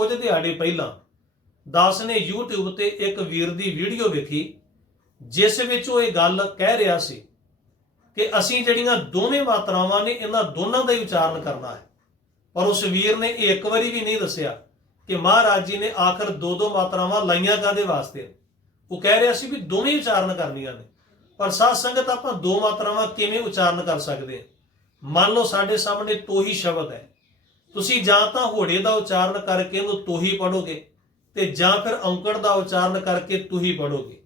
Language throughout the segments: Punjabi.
ਕੁਝ ਦਿਹਾੜੇ ਪਹਿਲਾਂ ਦਾਸ ਨੇ YouTube ਤੇ ਇੱਕ ਵੀਰ ਦੀ ਵੀਡੀਓ ਵੇਖੀ, ਜਿਸ ਵਿੱਚ ਉਹ ਇਹ ਗੱਲ ਕਹਿ ਰਿਹਾ ਸੀ ਕਿ ਅਸੀਂ ਜਿਹੜੀਆਂ ਦੋਵੇਂ ਮਾਤਰਾਵਾਂ ਨੇ, ਇਹਨਾਂ ਦੋਨਾਂ ਦਾ ਹੀ ਉਚਾਰਨ ਕਰਨਾ ਹੈ। ਪਰ ਉਸ ਵੀਰ ਨੇ ਇਹ ਇੱਕ ਵਾਰੀ ਵੀ ਨਹੀਂ ਦੱਸਿਆ ਕਿ ਮਹਾਰਾਜ ਜੀ ਨੇ ਆਖਰ ਦੋ ਦੋ ਮਾਤਰਾਵਾਂ ਲਾਈਆਂ ਕਾਦੇ ਵਾਸਤੇ। ਉਹ ਕਹਿ ਰਿਹਾ ਸੀ ਵੀ ਦੋਵੇਂ ਉਚਾਰਨ ਕਰਨੀਆਂ ਨੇ, ਪਰ ਸਾਧ ਸੰਗਤ ਆਪਾਂ ਦੋ ਮਾਤਰਾਵਾਂ ਕਿਵੇਂ ਉਚਾਰਨ ਕਰ ਸਕਦੇ ਹਾਂ? ਮੰਨ ਲਓ ਸਾਡੇ ਸਾਹਮਣੇ ਤੋਹੀ ਸ਼ਬਦ ਹੈ। ਤੁਸੀਂ ਜਾਂ ਤਾਂ ਹੋੜੇ ਦਾ ਉਚਾਰਨ ਕਰਕੇ ਉਹਨੂੰ ਤੋਹੀ ਪੜੋਗੇ ਤੇ ਜਾਂ ਫਿਰ ਔਂਕੜ ਦਾ ਉਚਾਰਨ ਕਰਕੇ ਤੁਹੀ ਪੜੋਗੇ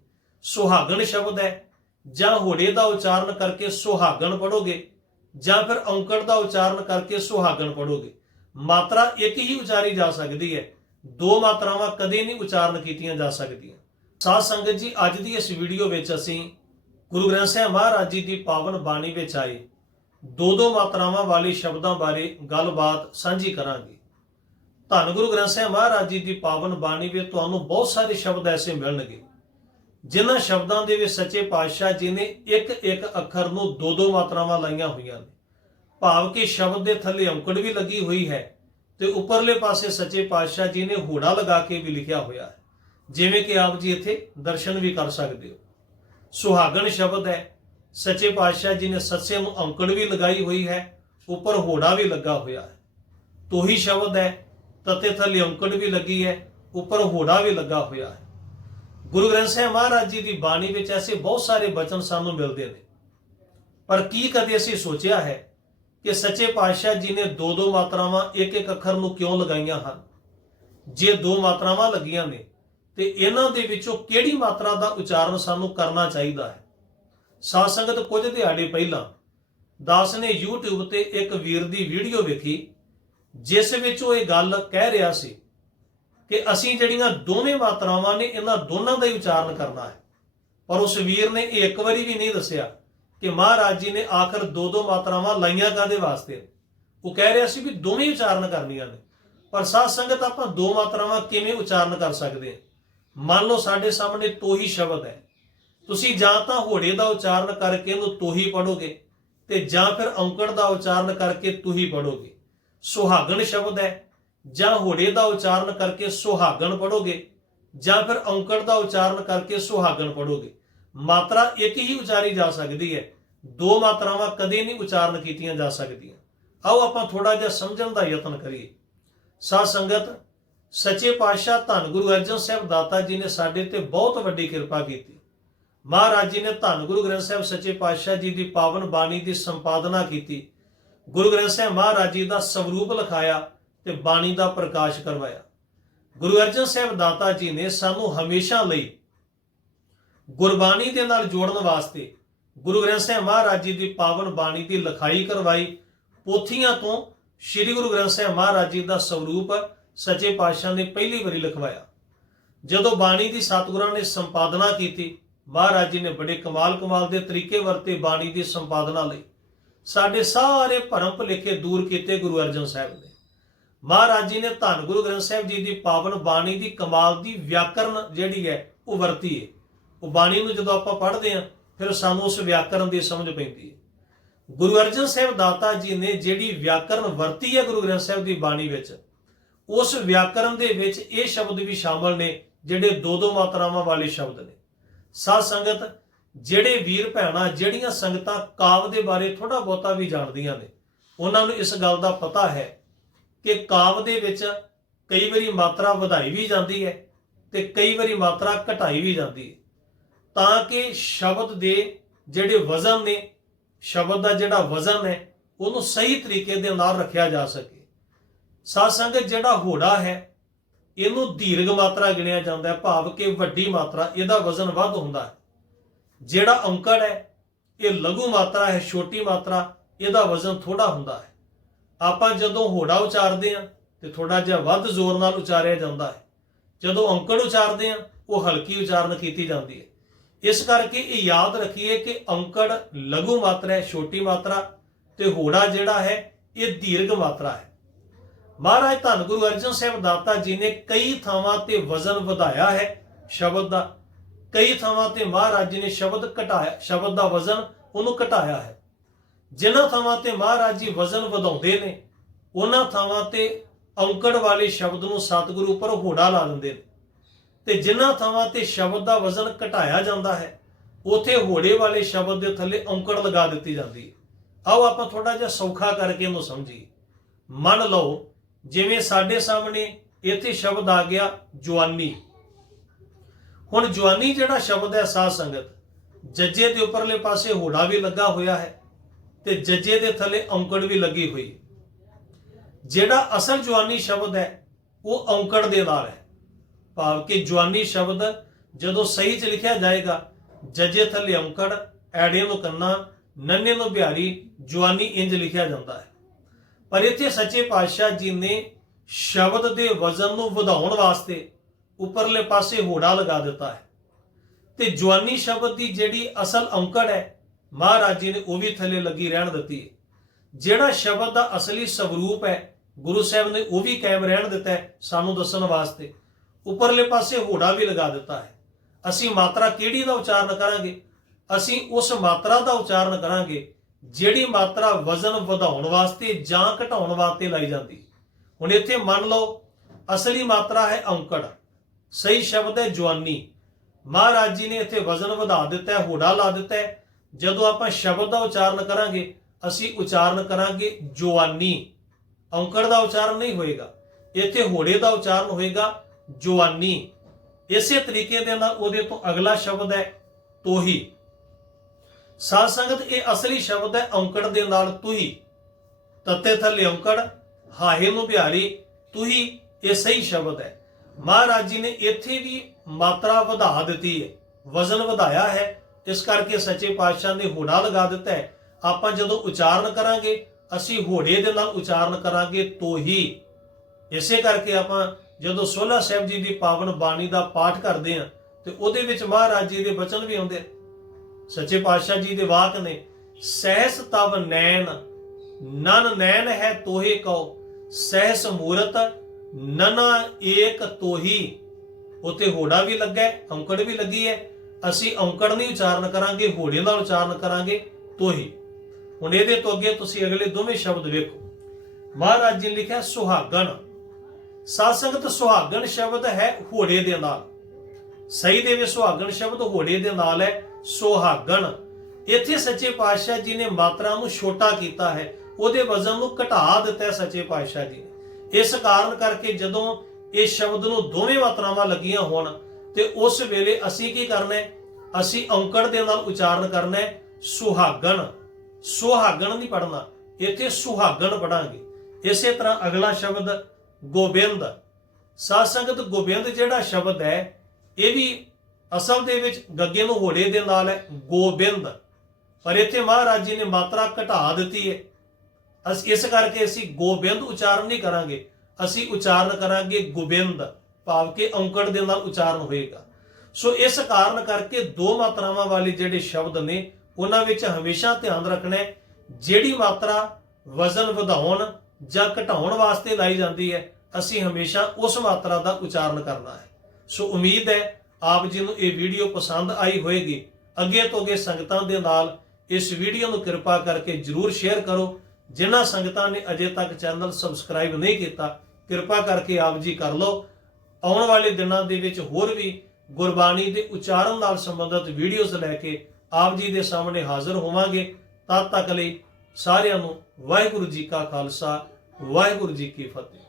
ਸੁਹਾਗਣ ਸ਼ਬਦ ਹੈ। ਜਾਂ ਹੋੜੇ ਦਾ ਉਚਾਰਨ ਕਰਕੇ ਸੁਹਾਗਣ ਪੜੋਗੇ ਜਾਂ ਫਿਰ ਔਂਕੜ ਦਾ ਉਚਾਰਨ ਕਰਕੇ ਸੁਹਾਗਣ ਪੜੋਗੇ ਮਾਤਰਾ ਇੱਕ ਹੀ ਉਚਾਰੀ ਜਾ ਸਕਦੀ ਹੈ। ਦੋ ਮਾਤਰਾਵਾਂ ਕਦੇ ਨਹੀਂ ਉਚਾਰਨ ਕੀਤੀਆਂ ਜਾ ਸਕਦੀਆਂ। ਸਾਧ ਸੰਗਤ ਜੀ, ਅੱਜ ਦੀ ਇਸ ਵੀਡੀਓ ਵਿੱਚ ਅਸੀਂ ਗੁਰੂ ਗ੍ਰੰਥ ਸਾਹਿਬ ਮਹਾਰਾਜ ਜੀ ਦੀ ਪਾਵਨ ਬਾਣੀ ਵਿੱਚ ਆਏ। ਦੋ ਦੋ ਮਾਤਰਾਵਾਂ ਵਾਲੇ ਸ਼ਬਦਾਂ ਬਾਰੇ ਗੱਲਬਾਤ ਸਾਂਝੀ ਕਰਾਂਗੇ। ਧੰਨ ਗੁਰੂ ਗ੍ਰੰਥ ਸਾਹਿਬ ਮਹਾਰਾਜ ਜੀ ਦੀ ਪਾਵਨ ਬਾਣੀ ਵਿੱਚ ਤੁਹਾਨੂੰ ਬਹੁਤ ਸਾਰੇ ਸ਼ਬਦ ਐਸੇ ਮਿਲਣਗੇ, ਜਿਨ੍ਹਾਂ ਸ਼ਬਦਾਂ ਦੇ ਵਿੱਚ ਸੱਚੇ ਪਾਤਸ਼ਾਹ ਜੀ ਨੇ ਇੱਕ ਇੱਕ ਅੱਖਰ ਨੂੰ ਦੋ ਦੋ ਮਾਤਰਾਵਾਂ ਲਾਈਆਂ ਹੋਈਆਂ ਨੇ। ਭਾਵ ਕਿ ਸ਼ਬਦ ਦੇ ਥੱਲੇ ਔਂਕੜ ਵੀ ਲੱਗੀ ਹੋਈ ਹੈ ਤੇ ਉੱਪਰਲੇ ਪਾਸੇ ਸੱਚੇ ਪਾਤਸ਼ਾਹ ਜੀ ਨੇ ਹੋੜਾ ਲਗਾ ਕੇ ਵੀ ਲਿਖਿਆ ਹੋਇਆ ਹੈ। ਜਿਵੇਂ ਕਿ ਆਪ ਜੀ ਇੱਥੇ ਦਰਸ਼ਨ ਵੀ ਕਰ ਸਕਦੇ ਹੋ। ਸੁਹਾਗਣ ਸ਼ਬਦ ਹੈ। ਸੱਚੇ ਪਾਤਸ਼ਾਹ ਜੀ ਨੇ ਸੱਸੇ ਨੂੰ ਔਂਕੜ ਵੀ ਲਗਾਈ ਹੋਈ ਹੈ, ਉੱਪਰ ਹੋੜਾ ਵੀ ਲੱਗਾ ਹੋਇਆ ਹੈ। ਤੋਹੀ ਸ਼ਬਦ ਹੈ, ਤਤੇ ਥੱਲੇ ਔਂਕੜ ਵੀ ਲੱਗੀ ਹੈ, ਉੱਪਰ ਹੋੜਾ ਵੀ ਲੱਗਾ ਹੋਇਆ ਹੈ। ਗੁਰੂ ਗ੍ਰੰਥ ਸਾਹਿਬ ਮਹਾਰਾਜ ਜੀ ਦੀ ਬਾਣੀ ਵਿੱਚ ਐਸੇ ਬਹੁਤ ਸਾਰੇ ਬਚਨ ਸਾਨੂੰ ਮਿਲਦੇ ਨੇ। ਪਰ ਕੀ ਕਦੇ ਅਸੀਂ ਸੋਚਿਆ ਹੈ ਕਿ ਸੱਚੇ ਪਾਤਸ਼ਾਹ ਜੀ ਨੇ ਦੋ ਦੋ ਮਾਤਰਾਵਾਂ ਇੱਕ ਇੱਕ ਅੱਖਰ ਨੂੰ ਕਿਉਂ ਲਗਾਈਆਂ ਹਨ? ਜੇ ਦੋ ਮਾਤਰਾਵਾਂ ਲੱਗੀਆਂ ਨੇ, ਤੇ ਇਹਨਾਂ ਦੇ ਵਿੱਚੋਂ ਕਿਹੜੀ ਮਾਤਰਾ ਦਾ ਉਚਾਰਨ ਸਾਨੂੰ ਕਰਨਾ ਚਾਹੀਦਾ ਹੈ? ਸਾਧ ਸੰਗਤ ਕੁਝ ਦਿਹਾੜੇ ਪਹਿਲਾਂ ਦਾਸ ਨੇ YouTube ਤੇ ਇੱਕ ਵੀਰ ਦੀ ਵੀਡੀਓ ਵੇਖੀ, ਜਿਸ ਵਿੱਚ ਉਹ ਇਹ ਗੱਲ ਕਹਿ ਰਿਹਾ ਸੀ ਕਿ ਅਸੀਂ ਜਿਹੜੀਆਂ ਦੋਵੇਂ ਮਾਤਰਾਵਾਂ ਨੇ, ਇਹਨਾਂ ਦੋਨਾਂ ਦਾ ਹੀ ਉਚਾਰਨ ਕਰਨਾ ਹੈ। ਪਰ ਉਸ ਵੀਰ ਨੇ ਇਹ ਇੱਕ ਵਾਰੀ ਵੀ ਨਹੀਂ ਦੱਸਿਆ ਕਿ ਮਹਾਰਾਜ ਜੀ ਨੇ ਆਖਰ ਦੋ ਦੋ ਮਾਤਰਾਵਾਂ ਲਾਈਆਂ ਕਾਦੇ ਵਾਸਤੇ। ਉਹ ਕਹਿ ਰਿਹਾ ਸੀ ਵੀ ਦੋਵੇਂ ਉਚਾਰਨ ਕਰਨੀਆਂ ਨੇ, ਪਰ ਸਾਧ ਸੰਗਤ ਆਪਾਂ ਦੋ ਮਾਤਰਾਵਾਂ ਕਿਵੇਂ ਉਚਾਰਨ ਕਰ ਸਕਦੇ ਹਾਂ? ਮੰਨ ਲਓ ਸਾਡੇ ਸਾਹਮਣੇ ਤੋਹੀ ਸ਼ਬਦ ਹੈ। ਤੁਸੀਂ ਜਾਂ ਤਾਂ ਹੋੜੇ ਦਾ ਉਚਾਰਨ ਕਰਕੇ ਉਹਨੂੰ ਤੋਹੀ ਪੜੋਗੇ ਤੇ ਜਾਂ ਫਿਰ ਔਂਕੜ ਦਾ ਉਚਾਰਨ ਕਰਕੇ ਤੁਹੀ ਪੜੋਗੇ। ਸੁਹਾਗਣ ਸ਼ਬਦ ਹੈ। ਜਾਂ ਹੋੜੇ ਦਾ ਉਚਾਰਨ ਕਰਕੇ ਸੁਹਾਗਣ ਪੜੋਗੇ, ਜਾਂ ਫਿਰ ਔਂਕੜ ਦਾ ਉਚਾਰਨ ਕਰਕੇ ਸੁਹਾਗਣ ਪੜੋਗੇ। ਮਾਤਰਾ ਇੱਕ ਹੀ ਉਚਾਰੀ ਜਾ ਸਕਦੀ ਹੈ। ਦੋ ਮਾਤਰਾਵਾਂ ਕਦੇ ਨਹੀਂ ਉਚਾਰਨ ਕੀਤੀਆਂ ਜਾ ਸਕਦੀਆਂ। ਆਓ ਆਪਾਂ ਥੋੜਾ ਜਿਹਾ ਸਮਝਣ ਦਾ ਯਤਨ ਕਰੀਏ। ਸਾਧ ਸੰਗਤ, ਸੱਚੇ ਪਾਤਸ਼ਾਹ ਧੰਨ ਗੁਰੂ ਅਰਜਨ ਸਾਹਿਬ ਦਾਤਾ ਜੀ ਨੇ ਸਾਡੇ ਤੇ ਬਹੁਤ ਵੱਡੀ ਕਿਰਪਾ ਕੀਤੀ। ਮਹਾਰਾਜ ਜੀ ਨੇ ਧੰਨ ਗੁਰੂ ਗ੍ਰੰਥ ਸਾਹਿਬ ਸੱਚੇ ਪਾਤਸ਼ਾਹ ਜੀ ਦੀ ਪਾਵਨ ਬਾਣੀ ਦੀ ਸੰਪਾਦਨਾ ਕੀਤੀ। ਗੁਰੂ ਗ੍ਰੰਥ ਸਾਹਿਬ ਮਹਾਰਾਜ ਜੀ ਦਾ ਸਵਰੂਪ ਲਿਖਾਇਆ ਤੇ ਬਾਣੀ ਦਾ ਪ੍ਰਕਾਸ਼ ਕਰਵਾਇਆ। ਗੁਰੂ ਅਰਜਨ ਸਾਹਿਬ ਦਾਤਾ ਜੀ ਨੇ ਸਾਨੂੰ ਹਮੇਸ਼ਾ ਲਈ ਗੁਰਬਾਣੀ ਦੇ ਨਾਲ ਜੋੜਨ ਵਾਸਤੇ ਗੁਰੂ ਗ੍ਰੰਥ ਸਾਹਿਬ ਮਹਾਰਾਜ ਜੀ ਦੀ ਪਾਵਨ ਬਾਣੀ ਦੀ ਲਿਖਾਈ ਕਰਵਾਈ। ਪੋਥੀਆਂ ਤੋਂ ਸ੍ਰੀ ਗੁਰੂ ਗ੍ਰੰਥ ਸਾਹਿਬ ਮਹਾਰਾਜ ਜੀ ਦਾ ਸਵਰੂਪ ਸੱਚੇ ਪਾਤਸ਼ਾਹ ਨੇ ਪਹਿਲੀ ਵਾਰੀ ਲਿਖਵਾਇਆ। ਜਦੋਂ ਬਾਣੀ ਦੀ ਸਤਿਗੁਰਾਂ ਨੇ ਸੰਪਾਦਨਾ ਕੀਤੀ ਮਹਾਰਾਜ ਜੀ ਨੇ ਬੜੇ ਕਮਾਲ ਕਮਾਲ ਦੇ ਤਰੀਕੇ ਵਰਤੇ ਬਾਣੀ ਦੀ ਸੰਪਾਦਨਾ ਲਈ। ਸਾਡੇ ਸਾਰੇ ਭਰਮ ਭੁਲੇਖੇ ਦੂਰ ਕੀਤੇ ਗੁਰੂ ਅਰਜਨ ਸਾਹਿਬ ਨੇ। ਮਹਾਰਾਜ ਜੀ ਨੇ ਧੰਨ ਗੁਰੂ ਗ੍ਰੰਥ ਸਾਹਿਬ ਜੀ ਦੀ ਪਾਵਨ ਬਾਣੀ ਦੀ ਕਮਾਲ ਦੀ ਵਿਆਕਰਨ ਜਿਹੜੀ ਹੈ, ਉਹ ਵਰਤੀ ਹੈ। ਉਹ ਬਾਣੀ ਨੂੰ ਜਦੋਂ ਆਪਾਂ ਪੜ੍ਹਦੇ ਹਾਂ, ਫਿਰ ਸਾਨੂੰ ਉਸ ਵਿਆਕਰਨ ਦੀ ਸਮਝ ਪੈਂਦੀ ਹੈ। ਗੁਰੂ ਅਰਜਨ ਸਾਹਿਬ ਦਾਤਾ ਜੀ ਨੇ ਜਿਹੜੀ ਵਿਆਕਰਨ ਵਰਤੀ ਹੈ ਗੁਰੂ ਗ੍ਰੰਥ ਸਾਹਿਬ ਦੀ ਬਾਣੀ ਵਿੱਚ, ਉਸ ਵਿਆਕਰਨ ਦੇ ਵਿੱਚ ਇਹ ਸ਼ਬਦ ਵੀ ਸ਼ਾਮਲ ਨੇ, ਜਿਹੜੇ ਦੋ ਦੋ ਮਾਤਰਾਵਾਂ ਵਾਲੇ ਸ਼ਬਦ ਨੇ। ਸਾਧ ਸੰਗਤ, ਜਿਹੜੇ ਵੀਰ ਭੈਣਾਂ, ਜਿਹੜੀਆਂ ਸੰਗਤਾਂ ਕਾਵ ਦੇ ਬਾਰੇ ਥੋੜਾ ਬਹੁਤਾ ਵੀ ਜਾਣਦੀਆਂ ਨੇ, ਉਹਨਾਂ ਨੂੰ ਇਸ ਗੱਲ ਦਾ ਪਤਾ ਹੈ ਕਿ ਕਾਵ ਦੇ ਵਿੱਚ ਕਈ ਵਾਰੀ ਮਾਤਰਾ ਵਧਾਈ ਵੀ ਜਾਂਦੀ ਹੈ ਤੇ ਕਈ ਵਾਰੀ ਮਾਤਰਾ ਘਟਾਈ ਵੀ ਜਾਂਦੀ ਹੈ। ਤਾਂ ਕਿ ਸ਼ਬਦ ਦੇ ਜਿਹੜੇ ਵਜ਼ਨ ਨੇ, ਸ਼ਬਦ ਦਾ ਜਿਹੜਾ ਵਜ਼ਨ ਹੈ, ਉਹਨੂੰ ਸਹੀ ਤਰੀਕੇ ਦੇ ਨਾਲ ਰੱਖਿਆ ਜਾ ਸਕੇ। ਸਾਧ ਸੰਗਤ ਜਿਹੜਾ ਹੋੜਾ ਹੈ ਇਹਨੂੰ ਦੀਰਘ ਮਾਤਰਾ ਗਿਣਿਆ ਜਾਂਦਾ ਹੈ, ਭਾਵ ਕਿ ਵੱਡੀ ਮਾਤਰਾ, ਇਹਦਾ ਵਜ਼ਨ ਵੱਧ ਹੁੰਦਾ ਹੈ। ਜਿਹੜਾ ਅੰਕੜ ਹੈ, ਇਹ ਲਘੂ ਮਾਤਰਾ ਹੈ, ਛੋਟੀ ਮਾਤਰਾ, ਇਹਦਾ ਵਜ਼ਨ ਥੋੜਾ ਹੁੰਦਾ ਹੈ। ਆਪਾਂ ਜਦੋਂ ਹੋੜਾ ਉਚਾਰਦੇ ਹਾਂ ਤੇ ਥੋੜਾ ਜਿਹਾ ਵੱਧ ਜ਼ੋਰ ਨਾਲ ਉਚਾਰਿਆ ਜਾਂਦਾ ਹੈ। ਜਦੋਂ ਅੰਕੜ ਉਚਾਰਦੇ ਹਾਂ, ਉਹ ਹਲਕੀ ਉਚਾਰਨ ਕੀਤੀ ਜਾਂਦੀ ਹੈ। ਇਸ ਕਰਕੇ ਇਹ ਯਾਦ ਰੱਖੀਏ ਕਿ ਅੰਕੜ ਲਘੂ ਮਾਤਰਾ ਹੈ, ਛੋਟੀ ਮਾਤਰਾ ਤੇ ਹੋੜਾ ਜਿਹੜਾ ਹੈ, ਇਹ ਦੀਰਘ ਮਾਤਰਾ ਹੈ। ਮਹਾਰਾਜ, ਧੰਨ ਗੁਰੂ ਅਰਜਨ ਸਾਹਿਬ ਦਾਤਾ ਜੀ ਨੇ ਕਈ ਥਾਵਾਂ ਤੇ ਵਜ਼ਨ ਵਧਾਇਆ ਹੈ ਸ਼ਬਦ ਦਾ। ਕਈ ਥਾਵਾਂ ਤੇ ਮਹਾਰਾਜ ਜੀ ਨੇ ਸ਼ਬਦ ਘਟਾਇਆ, ਸ਼ਬਦ ਦਾ ਵਜ਼ਨ ਉਹਨੂੰ ਘਟਾਇਆ ਹੈ। ਜਿਨ੍ਹਾਂ ਥਾਵਾਂ ਤੇ ਮਹਾਰਾਜ ਜੀ ਵਜ਼ਨ ਵਧਾਉਂਦੇ ਨੇ, ਉਹਨਾਂ ਥਾਵਾਂ ਤੇ ਔਂਕੜ ਵਾਲੇ ਸ਼ਬਦ ਨੂੰ ਸਤਿਗੁਰੂ ਉੱਪਰ ਹੋੜਾ ਲਾ ਦਿੰਦੇ ਨੇ। ਤੇ ਜਿਨ੍ਹਾਂ ਥਾਵਾਂ ਤੇ ਸ਼ਬਦ ਦਾ ਵਜ਼ਨ ਘਟਾਇਆ ਜਾਂਦਾ ਹੈ, ਉਥੇ ਹੋੜੇ ਵਾਲੇ ਸ਼ਬਦ ਦੇ ਥੱਲੇ ਔਂਕੜ ਲਗਾ ਦਿੱਤੀ ਜਾਂਦੀ ਹੈ। ਆਓ ਆਪਾਂ ਥੋੜਾ ਜਿਹਾ ਸੌਖਾ ਕਰਕੇ ਇਹਨੂੰ ਸਮਝੀਏ। ਮੰਨ ਲਓ ਜਿਵੇਂ ਸਾਡੇ ਸਾਹਮਣੇ ਇੱਥੇ ਸ਼ਬਦ ਆ ਗਿਆ, ਜਵਾਨੀ। ਹੁਣ ਜਵਾਨੀ ਜਿਹੜਾ ਸ਼ਬਦ ਹੈ ਸਾਧ ਸੰਗਤ, ਜੱਜੇ ਦੇ ਉੱਪਰਲੇ ਪਾਸੇ ਹੋੜਾ ਵੀ ਲੱਗਾ ਹੋਇਆ ਹੈ ਤੇ ਜੱਜੇ ਦੇ ਥੱਲੇ ਔਂਕੜ ਵੀ ਲੱਗੀ ਹੋਈ ਹੈ। ਜਿਹੜਾ ਅਸਲ ਜਵਾਨੀ ਸ਼ਬਦ ਹੈ, ਉਹ ਔਂਕੜ ਦੇ ਨਾਲ ਹੈ। ਭਾਵ ਕਿ ਜਵਾਨੀ ਸ਼ਬਦ ਜਦੋਂ ਸਹੀ ਚ ਲਿਖਿਆ ਜਾਏਗਾ, ਜੱਜੇ ਥੱਲੇ ਔਂਕੜ, ਐੜੇ ਨੂੰ ਕੰਨਾ ਨੰਨੇ ਨੂੰ ਬਿਹਾਰੀ, ਜਵਾਨੀ ਇੰਜ ਲਿਖਿਆ ਜਾਂਦਾ ਹੈ। ਪਰ ਇੱਥੇ ਸੱਚੇ ਪਾਤਸ਼ਾਹ ਜੀ ਨੇ ਸ਼ਬਦ ਦੇ ਵਜ਼ਨ ਨੂੰ ਵਧਾਉਣ ਵਾਸਤੇ ਉੱਪਰਲੇ ਪਾਸੇ ਹੋੜਾ ਲਗਾ ਦਿੱਤਾ ਹੈ। ਤੇ ਜਵਾਨੀ ਸ਼ਬਦ ਦੀ ਜਿਹੜੀ ਅਸਲ ਔਂਕੜ ਹੈ, ਮਹਾਰਾਜ ਜੀ ਨੇ ਉਹ ਵੀ ਥੱਲੇ ਲੱਗੀ ਰਹਿਣ ਦਿੱਤੀ ਹੈ। ਜਿਹੜਾ ਸ਼ਬਦ ਦਾ ਅਸਲੀ ਸਵਰੂਪ ਹੈ, ਗੁਰੂ ਸਾਹਿਬ ਨੇ ਉਹ ਵੀ ਕਾਇਮ ਰਹਿਣ ਦਿੱਤਾ ਹੈ ਸਾਨੂੰ ਦੱਸਣ ਵਾਸਤੇ। ਉੱਪਰਲੇ ਪਾਸੇ ਹੋੜਾ ਵੀ ਲਗਾ ਦਿੱਤਾ ਹੈ। ਅਸੀਂ ਮਾਤਰਾ ਕਿਹੜੀ ਦਾ ਉਚਾਰਨ ਕਰਾਂਗੇ? ਅਸੀਂ ਉਸ ਮਾਤਰਾ ਦਾ ਉਚਾਰਨ ਕਰਾਂਗੇ ਜਿਹੜੀ ਮਾਤਰਾ ਵਜ਼ਨ ਵਧਾਉਣ ਵਾਸਤੇ ਜਾਂ ਘਟਾਉਣ ਵਾਸਤੇ ਲਾਈ ਜਾਂਦੀ। ਹੁਣ ਇੱਥੇ ਮੰਨ ਲਓ, ਅਸਲੀ ਮਾਤਰਾ ਹੈ ਔਂਕੜ ਸਹੀ ਸ਼ਬਦ ਹੈ ਜਵਾਨੀ। ਮਹਾਰਾਜ ਜੀ ਨੇ ਇੱਥੇ ਵਜ਼ਨ ਵਧਾ ਦਿੱਤਾ ਹੈ ਹੋੜਾ ਲਾ ਦਿੱਤਾ ਹੈ। ਜਦੋਂ ਆਪਾਂ ਸ਼ਬਦ ਦਾ ਉਚਾਰਨ ਕਰਾਂਗੇ, ਅਸੀਂ ਉਚਾਰਨ ਕਰਾਂਗੇ ਜਵਾਨੀ। ਔਂਕੜ ਦਾ ਉਚਾਰਨ ਨਹੀਂ ਹੋਏਗਾ। ਇੱਥੇ ਹੋੜੇ ਦਾ ਉਚਾਰਨ ਹੋਏਗਾ ਜਵਾਨੀ। ਇਸੇ ਤਰੀਕੇ ਦੇ ਨਾਲ ਉਹਦੇ ਤੋਂ ਅਗਲਾ ਸ਼ਬਦ ਹੈ ਤੋਹੀ। ਸਾਧ ਸੰਗਤ, ਇਹ ਅਸਲੀ ਸ਼ਬਦ ਹੈ ਔਂਕੜ ਦੇ ਨਾਲ ਤੁਹੀ। ਤੱਤੇ ਥੱਲੇ ਔਂਕੜ, ਹਾਹੇ ਨੂੰ ਬਿਹਾਰੀ ਤੁਹੀ, ਇਹ ਸਹੀ ਸ਼ਬਦ ਹੈ। ਮਹਾਰਾਜ ਜੀ ਨੇ ਇੱਥੇ ਵੀ ਮਾਤਰਾ ਵਧਾ ਦਿੱਤੀ ਹੈ, ਵਜ਼ਨ ਵਧਾਇਆ ਹੈ। ਇਸ ਕਰਕੇ ਸੱਚੇ ਪਾਤਸ਼ਾਹ ਨੇ ਹੋੜਾ ਲਗਾ ਦਿੱਤਾ ਹੈ। ਆਪਾਂ ਜਦੋਂ ਉਚਾਰਨ ਕਰਾਂਗੇ, ਅਸੀਂ ਹੋੜੇ ਦੇ ਨਾਲ ਉਚਾਰਨ ਕਰਾਂਗੇ ਤੋਹੀ। ਇਸੇ ਕਰਕੇ ਆਪਾਂ ਜਦੋਂ ਸੋਲਾ ਸਾਹਿਬ ਜੀ ਦੀ ਪਾਵਨ ਬਾਣੀ ਦਾ ਪਾਠ ਕਰਦੇ ਹਾਂ, ਤੇ ਉਹਦੇ ਵਿੱਚ ਮਹਾਰਾਜ ਜੀ ਦੇ ਬਚਨ ਵੀ ਆਉਂਦੇ ਸੱਚੇ ਪਾਤਸ਼ਾਹ ਜੀ ਦੇ ਵਾਕ ਨੇ ਸਹਿਸ ਤਵ ਨੈਣ ਨਨ ਨੈਣ ਹੈ ਤੋਹੇ ਕਉ ਸਹਿਸ ਮੂਰਤ ਨਨਾ ਏਕ ਤੋਹੀ। ਉਤੇ ਹੋੜਾ ਵੀ ਲੱਗਾ ਹੈ, ਔਂਕੜ ਵੀ ਲੱਗੀ ਹੈ। ਅਸੀਂ ਔਂਕੜ ਨਹੀਂ ਉਚਾਰਨ ਕਰਾਂਗੇ ਹੋੜੇ ਨਾਲ ਉਚਾਰਨ ਕਰਾਂਗੇ ਤੋਹੀ। ਹੁਣ ਇਹਦੇ ਤੋਂ ਅੱਗੇ ਤੁਸੀਂ ਅਗਲੇ ਦੋਵੇਂ ਸ਼ਬਦ ਵੇਖੋ। ਮਹਾਰਾਜ ਜੀ ਨੇ ਲਿਖਿਆ ਸੁਹਾਗਣ। ਸਾਧ ਸੁਹਾਗਣ ਸ਼ਬਦ ਹੈ ਹੋੜੇ ਦੇ ਨਾਲ। ਸਹੀ ਦੇ ਵਿੱਚ ਸੁਹਾਗਣ ਸ਼ਬਦ ਹੋੜੇ ਦੇ ਨਾਲ ਹੈ। ਸੁਹਾਗਣ। ਇੱਥੇ ਸੱਚੇ ਪਾਤਸ਼ਾਹ ਜੀ ਨੇ ਮਾਤਰਾ ਨੂੰ ਛੋਟਾ ਕੀਤਾ ਹੈ। ਉਹਦੇ ਵਜ਼ਨ ਨੂੰ ਘਟਾ ਦਿੱਤਾ ਹੈ ਸੱਚੇ ਪਾਤਸ਼ਾਹ ਜੀ ਨੇ। ਇਸ ਕਾਰਨ ਕਰਕੇ ਜਦੋਂ ਇਹ ਸ਼ਬਦ ਨੂੰ ਦੋਵੇਂ ਮਾਤਰਾਵਾਂ ਲੱਗੀਆਂ ਹੋਣ, ਤੇ ਉਸ ਵੇਲੇ ਅਸੀਂ ਕੀ ਕਰਨਾ ਹੈ? ਅਸੀਂ ਔਂਕੜ ਦੇ ਨਾਲ ਉਚਾਰਨ ਕਰਨਾ ਹੈ ਸੁਹਾਗਣ। ਸੁਹਾਗਣ ਨਹੀਂ ਪੜਨਾ ਇੱਥੇ ਸੁਹਾਗਣ ਪੜਾਂਗੇ ਇਸੇ ਤਰ੍ਹਾਂ ਅਗਲਾ ਸ਼ਬਦ ਗੋਬਿੰਦ। ਸਾਧ ਸੰਗਤ, ਗੋਬਿੰਦ ਜਿਹੜਾ ਸ਼ਬਦ ਹੈ, ਇਹ ਵੀ ਅਸਲ ਦੇ ਵਿੱਚ ਗੱਗੇ ਨੂੰ ਦੇ ਨਾਲ ਹੈ ਗੋਬਿੰਦ। ਪਰ ਇੱਥੇ ਮਹਾਰਾਜ ਜੀ ਨੇ ਮਾਤਰਾ ਘਟਾ ਦਿੱਤੀ ਹੈ। ਅਸ ਇਸ ਕਰਕੇ ਅਸੀਂ ਗੋਬਿੰਦ ਉਚਾਰਨ ਨਹੀਂ ਕਰਾਂਗੇ। ਅਸੀਂ ਉਚਾਰਨ ਕਰਾਂਗੇ ਗੋਬਿੰਦ। ਭਾਵ ਕਿ ਔਂਕੜ ਦੇ ਨਾਲ ਉਚਾਰਨ ਹੋਏਗਾ। ਸੋ ਇਸ ਕਾਰਨ ਕਰਕੇ ਦੋ ਮਾਤਰਾਵਾਂ ਵਾਲੇ ਜਿਹੜੇ ਸ਼ਬਦ ਨੇ, ਉਹਨਾਂ ਵਿੱਚ ਹਮੇਸ਼ਾ ਧਿਆਨ ਰੱਖਣਾ ਹੈ। ਜਿਹੜੀ ਮਾਤਰਾ ਵਜ਼ਨ ਵਧਾਉਣ ਜਾਂ ਘਟਾਉਣ ਵਾਸਤੇ ਲਾਈ ਜਾਂਦੀ ਹੈ, ਅਸੀਂ ਹਮੇਸ਼ਾ ਉਸ ਮਾਤਰਾ ਦਾ ਉਚਾਰਨ ਕਰਨਾ ਹੈ। ਸੋ ਉਮੀਦ ਹੈ ਆਪ ਜੀ ਨੂੰ ਇਹ ਵੀਡੀਓ ਪਸੰਦ ਆਈ ਹੋਵੇਗੀ ਅੱਗੇ ਤੋਂ ਅੱਗੇ ਸੰਗਤਾਂ ਦੇ ਨਾਲ ਇਸ ਵੀਡੀਓ ਨੂੰ ਕਿਰਪਾ ਕਰਕੇ ਜਰੂਰ ਸ਼ੇਅਰ ਕਰੋ। ਜਿਨ੍ਹਾਂ ਸੰਗਤਾਂ ਨੇ ਅਜੇ ਤੱਕ ਚੈਨਲ ਸਬਸਕ੍ਰਾਈਬ ਨਹੀਂ ਕੀਤਾ, ਕਿਰਪਾ ਕਰਕੇ ਆਪ ਜੀ ਕਰ ਲਓ। ਆਉਣ ਵਾਲੇ ਦਿਨਾਂ ਦੇ ਵਿੱਚ ਹੋਰ ਵੀ ਗੁਰਬਾਣੀ ਦੇ ਉਚਾਰਨ ਨਾਲ ਸੰਬੰਧਿਤ ਵੀਡੀਓਜ਼ ਲੈ ਕੇ ਆਪ ਜੀ ਦੇ ਸਾਹਮਣੇ ਹਾਜ਼ਰ ਹੋਵਾਂਗੇ। ਤਦ ਤੱਕ ਲਈ ਸਾਰਿਆਂ ਨੂੰ ਵਾਹਿਗੁਰੂ ਜੀ ਕਾ ਖਾਲਸਾ, ਵਾਹਿਗੁਰੂ ਜੀ ਕੀ ਫਤਿਹ।